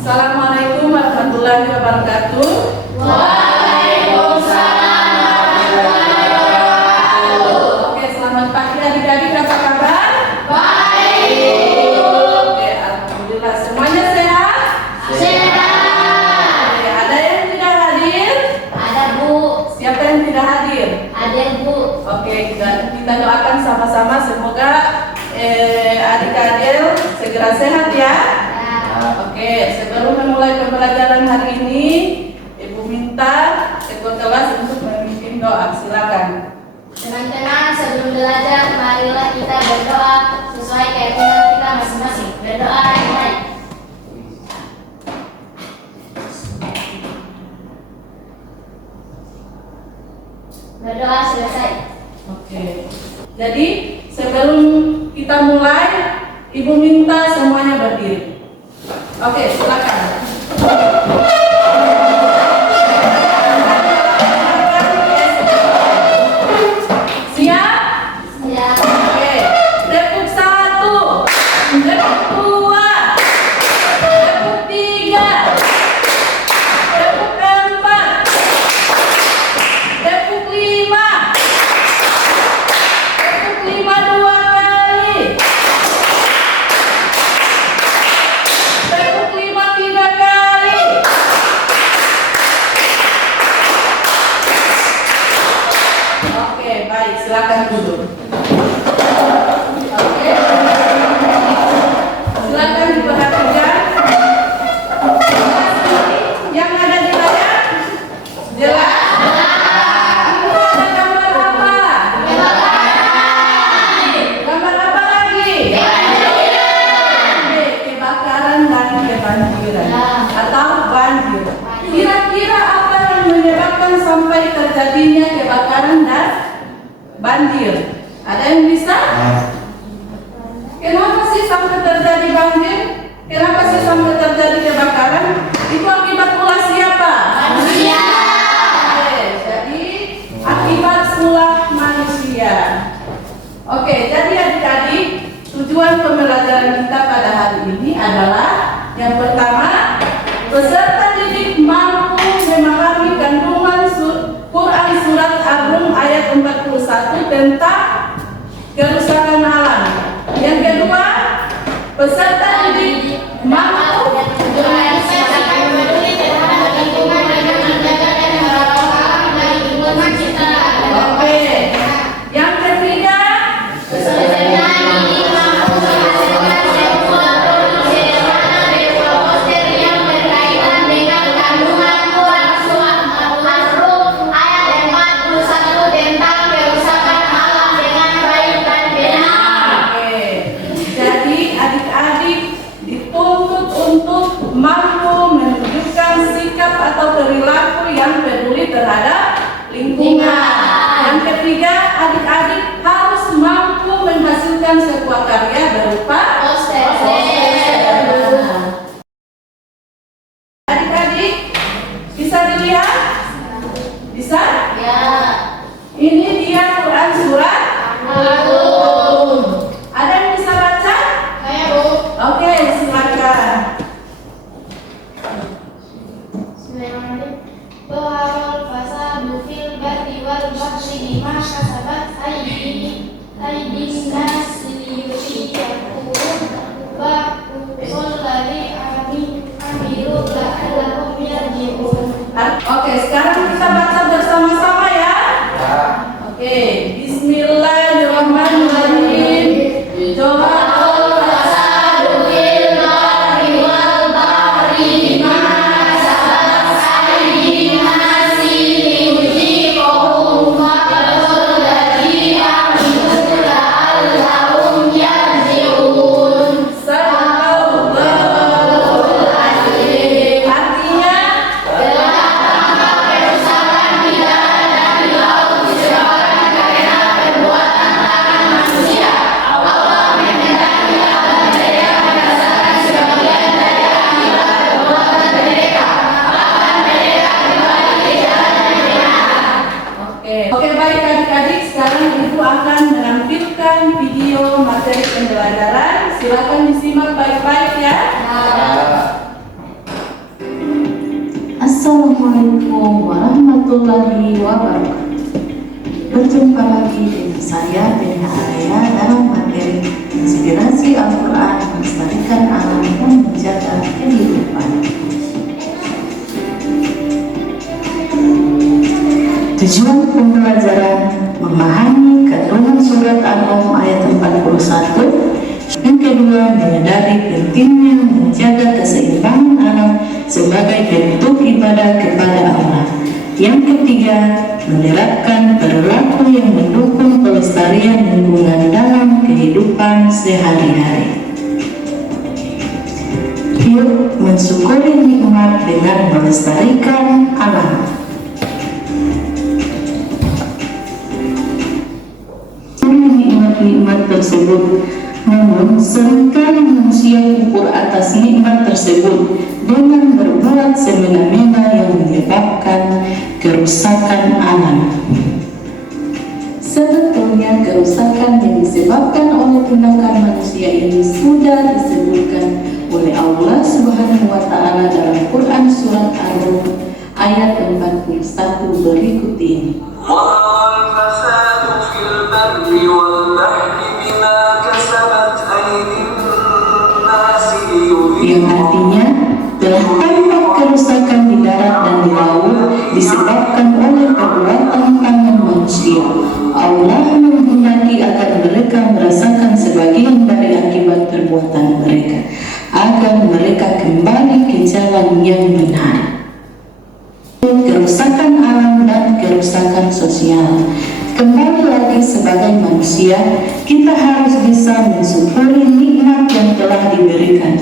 Assalamualaikum warahmatullahi wabarakatuh. Waalaikumsalam warahmatullahi wabarakatuh. Oke, selamat pagi adik-adik, apa kabar? Baik. Oke, alhamdulillah. Semuanya sehat? Sehat. Oke, ada yang tidak hadir? Ada Bu. Siapa yang tidak hadir? Ada Bu. Oke, kita doakan sama-sama semoga adik-adik segera sehat ya. Oke, sebelum memulai pembelajaran hari ini, Ibu minta ketua kelas untuk memimpin doa. Silakan. Teman-teman, sebelum belajar, marilah kita berdoa sesuai keyakinan kita masing-masing. Berdoa dimulai. Berdoa selesai. Oke. Jadi sebelum kita mulai, Ibu minta semuanya berdiri. Oke, silakan. Siap? Ya. Oke. Tepuk 1, tepuk 2, tepuk 3, tepuk 4, tepuk 5, tepuk 5 2 kali. Tepuk 5 3 kali. Oke, baik, silakan duduk. Oke. Silakan diperhatikan. Yang ada di layar jelas? Itu ada gambar apa? Gambar apa lagi? Oke, kebakaran dan kebanjiran atau banjir. Kira-kira apa yang menyebabkan sampai terjadinya kebakaran dan banjir? Ada yang bisa? Kenapa sih sampai terjadi banjir? Kenapa sih sampai terjadi kebakaran? Itu akibat ulah siapa? Manusia. Oke, jadi akibat ulah manusia. Oke, jadi adik-adik, tujuan pembelajaran kita pada hari ini adalah yang pertama, peserta didik mampu memahami kandungan Quran Surat Ar-Rum ayat 41 tentang kerusakan alam. Yang kedua, peserta didik mampu Oke. Yang ketiga, Oke, jadi adik-adik dituntut untuk mampu menunjukkan sikap atau perilaku yang peduli terhadap lingkungan. Yang ketiga, adik-adik harus mampu menghasilkan sebuah karya berupa Adik-adik bisa dilihat? Bisa? Ini dia Quran Surat. Ada yang bisa baca? Oke, silakan. Bahawal fasadu fil barri wal bahri bima kasabat aydin nas liyusiyakum Assalamualaikum warahmatullahi wabarakatuh. Berjumpa lagi dengan saya Bena Arya dalam materi Inspirasi Al-Quran Melestarikan Alam dan Menjaga Kehidupan. Tujuan pembelajaran memahami kandungan surat An-Rum ayat 41. Yang kedua, menyadari pentingnya menjaga keseimbangan alam sebagai bentuk ibadah kepada Allah. Yang ketiga, menerapkan perilaku yang mendukung pelestarian lingkungan dalam kehidupan sehari-hari. Yuk mensyukuri nikmat dengan melestarikan alam. Nikmat tersebut, namun seringkali manusia pupur atas nikmat tersebut dengan berbuat semena-mena yang menyebabkan kerusakan alam. Sebetulnya kerusakan yang disebabkan oleh tindakan manusia ini sudah disebutkan oleh Allah Subhanahu wa Ta'ala dalam Quran surat Ar-Rum ayat 41 berikut ini. Yang artinya telah tampak kerusakan di darat dan di laut disebabkan oleh perbuatan tangan manusia. Allah menghendaki agar mereka merasakan sebagian dari akibat perbuatan mereka, agar mereka kembali ke jalan yang benar. Kerusakan alam dan kerusakan sosial. Kembali lagi sebagai manusia, kita harus bisa mensyukuri nikmat yang telah diberikan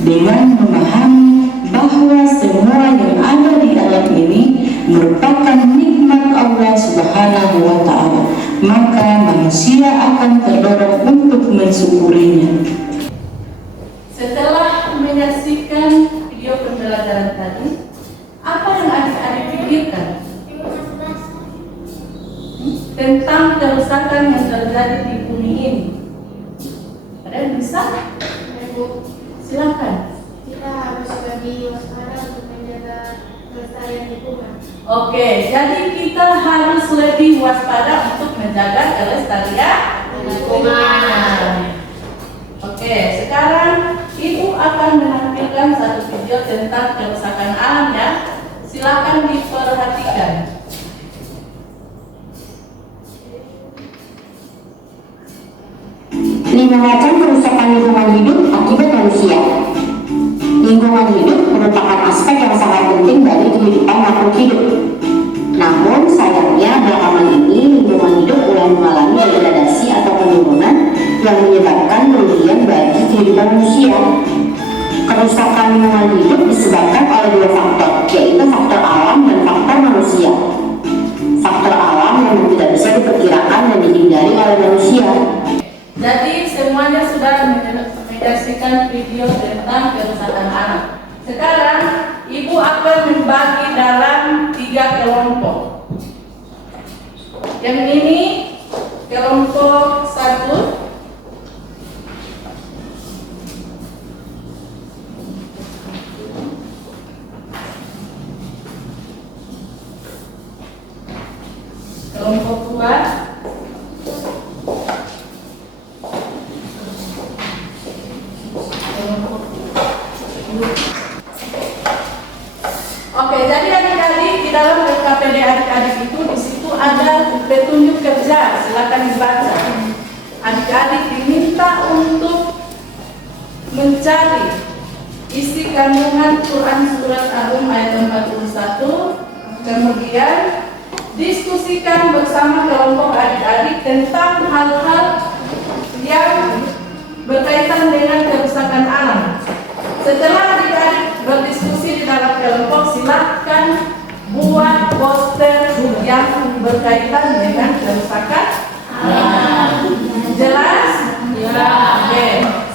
dengan memahami bahwa semua yang ada di alam ini merupakan nikmat Allah Subhanahu wa Ta'ala. Maka manusia akan terdorong untuk mensyukurinya. Setelah menyaksikan video pembelajaran tadi, apa yang adik-adik pikirkan tentang kerusakan yang terjadi di bumi ini? Ada yang bisa? Silakan. Kita harus lebih waspada untuk menjaga kelestarian lingkungan. Oke, jadi kita harus lebih waspada untuk menjaga kelestarian lingkungan. Oke, sekarang Ibu akan menampilkan satu video tentang kerusakan alam ya. Silakan diperhatikan. Macam kerusakan lingkungan hidup akibat manusia. Lingkungan hidup merupakan aspek yang sangat penting dari kehidupan makhluk hidup. Namun sayangnya belakangan ini lingkungan hidup mulai mengalami degradasi atau penurunan yang menyebabkan kerugian bagi kehidupan manusia. Kerusakan lingkungan hidup disebabkan oleh dua faktor, yaitu faktor alam dan faktor manusia. Faktor alam yang tidak bisa diperkirakan dan dihindari oleh manusia. Jadi semuanya sudah menyaksikan video tentang kerusakan alam. Sekarang Ibu akan membagi dalam 3 kelompok. Yang ini kelompok 1. Kelompok 2. Oke, jadi adik-adik di dalam KPD adik-adik itu di situ ada petunjuk kerja, silakan dibaca. Adik-adik diminta untuk mencari isi kandungan Quran surat Ar-Rum ayat 41, kemudian diskusikan bersama kelompok adik-adik tentang hal-hal yang berkaitan dengan kerusakan alam. Setelah adik-adik berdiskusi di dalam kelompok, silakan buat poster yang berkaitan dengan kerusakan alam. Jelas? Ya. Oke.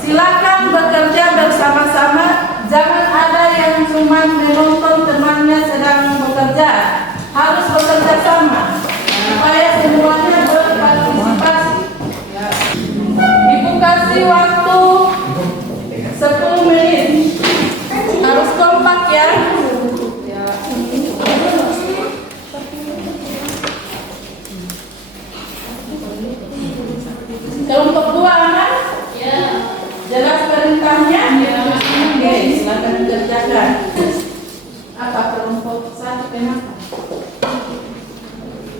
Silakan bekerja bersama-sama. Jangan ada yang cuma menonton temannya sedang bekerja. Harus bekerja sama supaya semuanya berpartisipasi. Ibu kasih waktu 10 menit. Harus kompak ya. akan dikerjakan. Apa kelompok 1 kenapa?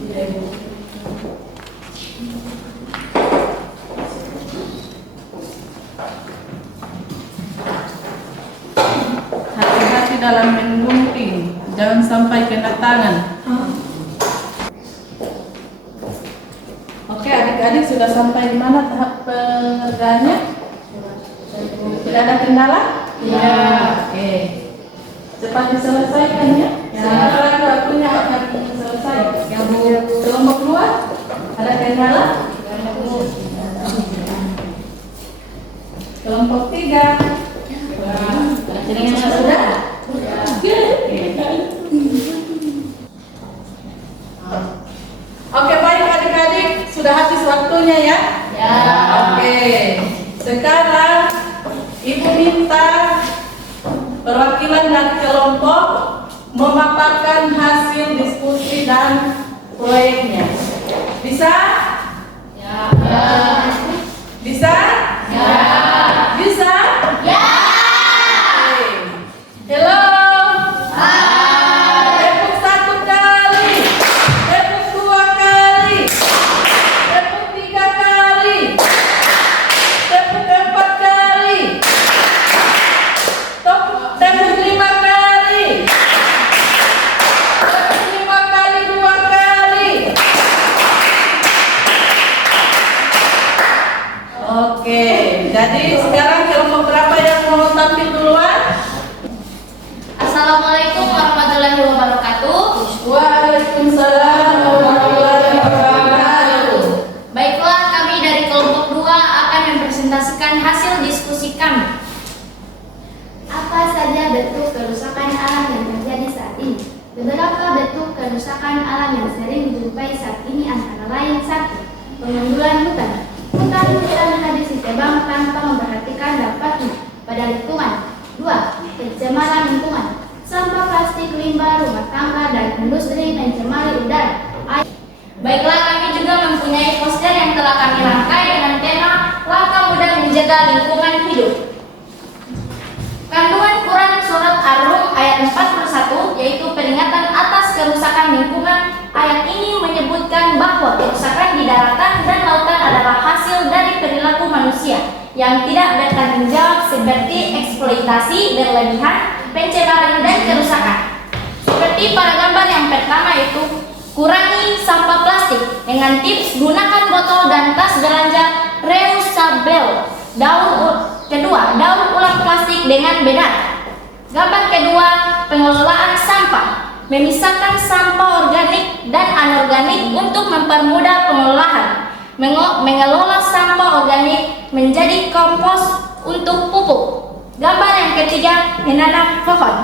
Ya, Ibu. Hati-hati dalam menggunting, jangan sampai kena tangan. Oke, adik-adik sudah sampai di mana tahap pengerjaannya? Tidak ada kendala? Ya. Oke. Cepat diselesaikan ya. Sebentar lagi waktunya akan selesai. Yang kelompok 2 ada kendala? Kelompok 3 sudah? Oke, baik adik-adik, sudah habis waktunya ya? Ya. Oke. Sekarang Ibu minta perwakilan dari kelompok memaparkan hasil diskusi dan proyeknya. Bisa? Ya. Bisa? Ya. Bisa? Ya. Hello. Hai. Tepuk 1 kali. Tepuk 2 kali. Tepuk 3 kali. Tepuk 4 kali. Tepuk 5 kali. Tepuk 5 kali 2 kali. Oke, jadi sekarang kelompok berapa yang mau tampil duluan? Assalamualaikum warahmatullahi wabarakatuh. Waalaikumsalam warahmatullahi wabarakatuh. Baiklah, kami dari kelompok 2 akan mempresentasikan hasil diskusi kami. Apa saja bentuk kerusakan alam yang terjadi saat ini? Beberapa bentuk kerusakan alam yang sering dijumpai saat ini antara lain: 1. Pengundulan hutan. Hutan tidak habis ditebang tanpa memperhatikan dampaknya pada lingkungan. 2. Pencemaran lingkungan. Sampah plastik, limbah rumah tangga, dan industri mencemari udara. Baiklah, kami juga mempunyai poster yang telah kami rangkai dengan tema Langkah Mudah Menjaga Lingkungan Hidup. Kandungan Quran Surat Ar-Rum ayat 41, yaitu peringatan atas kerusakan lingkungan. Ayat ini menyebutkan bahwa kerusakan di daratan dan lautan adalah hasil dari perilaku manusia yang tidak bertanggung jawab, seperti eksploitasi berlebihan, pencemaran, dan kerusakan. Seperti pada gambar yang pertama itu, kurangi sampah plastik dengan tips gunakan botol dan tas belanja reusable. Kedua, daur ulang plastik dengan benar. Gambar kedua, pengelolaan sampah. Memisahkan sampah organik dan anorganik untuk mempermudah pengelolaan. Mengelola sampah organik menjadi kompos untuk pupuk. Gambar yang ketiga, menanam pohon.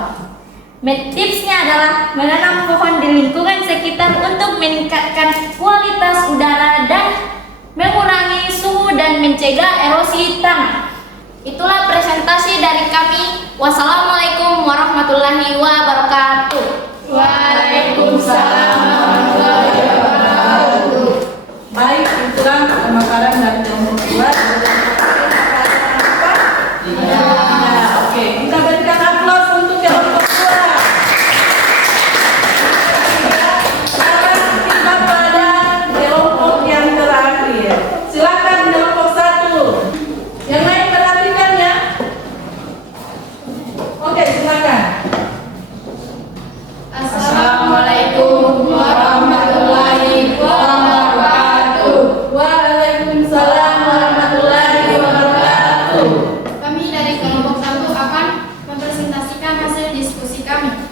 Tipsnya adalah menanam pohon di lingkungan sekitar untuk meningkatkan kualitas udara dan mengurangi suhu dan mencegah erosi tanah. Itulah presentasi dari kami. Wassalamualaikum warahmatullahi wabarakatuh. Waalaikumsalam warahmatullahi wabarakatuh. Baik, itulah pemaparan dari kelompok 2. Oke, kita berikan aplaus untuk kelompok 2. Sekarang kita pada kelompok yang terakhir. Silakan kelompok 1. Yang lain perhatikan ya. Oke, silakan. Assalamualaikum warahmatullahi wabarakatuh. Waalaikumsalam warahmatullahi wabarakatuh. Kami dari kelompok 1 akan mempresentasikan hasil diskusi kami.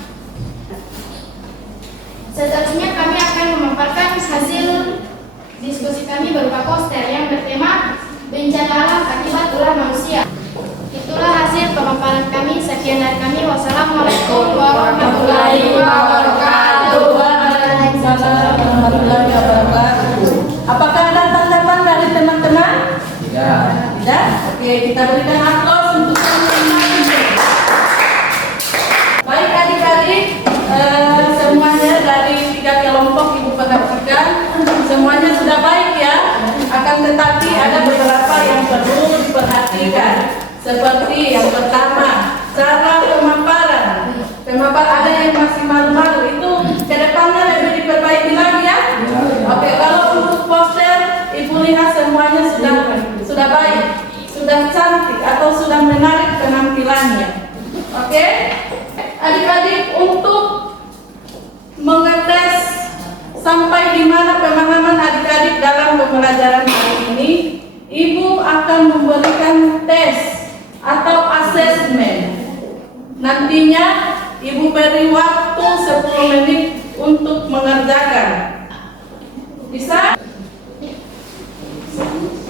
Seterusnya kami akan memaparkan hasil diskusi kami berupa poster yang bertema Bencana Alam Akibat Ulah Manusia. Itulah hasil pemaparan kami. Sekian dari kami. Wassalamualaikum warahmatullahi wabarakatuh. Waalaikumsalam warahmatullahi wabarakatuh. Apakah ada tanggapan dari teman-teman? Tidak. Tidak? Oke, kita berikan aplaus untuk teman-teman. Baik adik-adik, semuanya dari 3 kelompok Ibu perhatikan, semuanya sudah baik ya. Akan tetapi ada beberapa yang perlu diperhatikan. Seperti yang pertama, cara atau sudah menarik penampilannya. Oke? Adik-adik, untuk mengetes sampai di mana pemahaman adik-adik dalam pembelajaran hari ini, Ibu akan memberikan tes atau asesmen. Nantinya Ibu beri waktu 10 menit untuk mengerjakan. Bisa?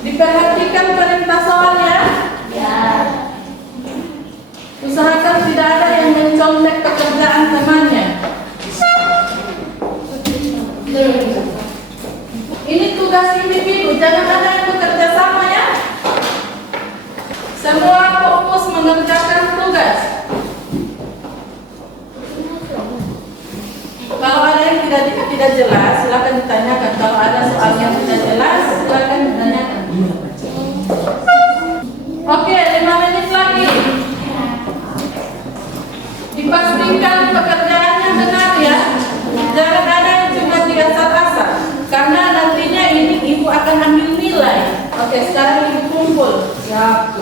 Diperhatikan perintah soal ya? Ya. Usahakan tidak ada yang mencontek pekerjaan temannya. Ini tugas individu, jangan ada yang bekerja sama ya. Semua fokus mengerjakan tugas. Kalau ada yang tidak jelas, silakan ditanyakan. Kalau ada soal yang tidak jelas, silakan ditanyakan. Oke, 5 menit lagi. Dipastikan pekerjaannya benar ya. Jangan ada yang cuma diasal-asal, karena nantinya ini Ibu akan ambil nilai. Oke, sekarang Ibu kumpul. Siap.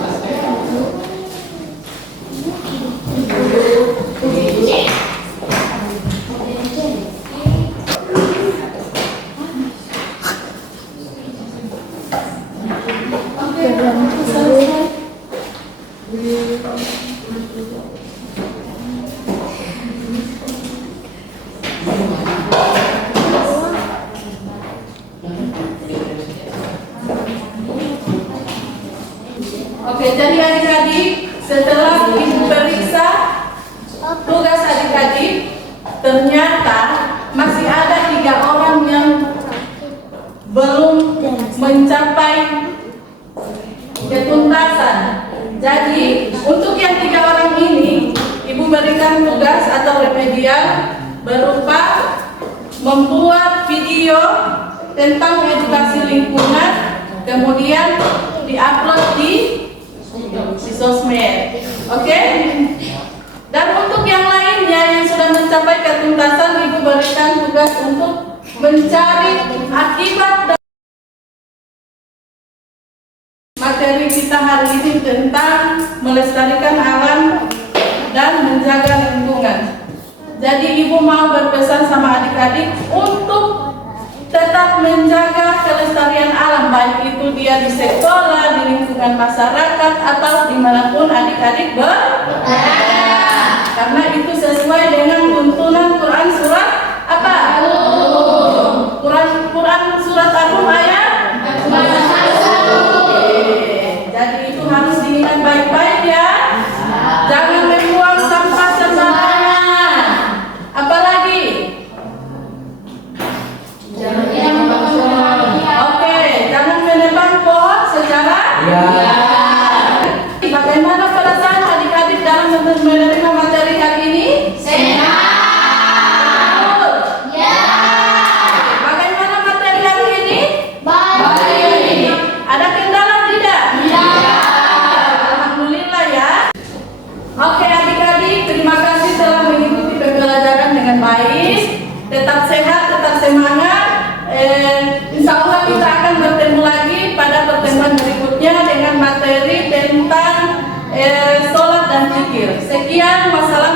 Oke, jadi adik-adik, setelah Ibu periksa tugas adik-adik, ternyata masih ada 3 orang yang belum mencapai ketuntasan. Jadi, untuk yang 3 orang ini, Ibu berikan tugas atau remedial berupa membuat video tentang edukasi lingkungan, kemudian diupload di sosmed. Oke? Dan untuk yang lainnya yang sudah mencapai ketuntasan, Ibu berikan tugas untuk mencari akibat dari materi kita hari ini tentang melestarikan alam dan menjaga lingkungan. Jadi Ibu mau berpesan sama adik-adik untuk tetap menjaga kelestarian alam, baik itu dia di sekolah, di lingkungan masyarakat, atau dimanapun adik-adik berada. Karena itu sesuai dengan tuntunan Quran surat apa? Quran surat Ar-Rum ayat. Jadi itu harus diingat baik-baik ya. Jangan membuang sampah sembarangan. Apalagi? Oke, jangan menebang pohon secara. Bagaimana perasaan adik-adik dalam menerima materi hari ini? Senang. Ya. Bagaimana materi hari ini? Baik. Ada kendala tidak? Tidak. Alhamdulillah ya. Oke adik-adik, terima kasih telah mengikuti pembelajaran dengan baik. Tetap sehat, tetap semangat. Insya Allah kita akan bertemu lagi pada pertemuan berikutnya dengan materi tentang sholat dan zikir. Sekian, wassalamualaikum.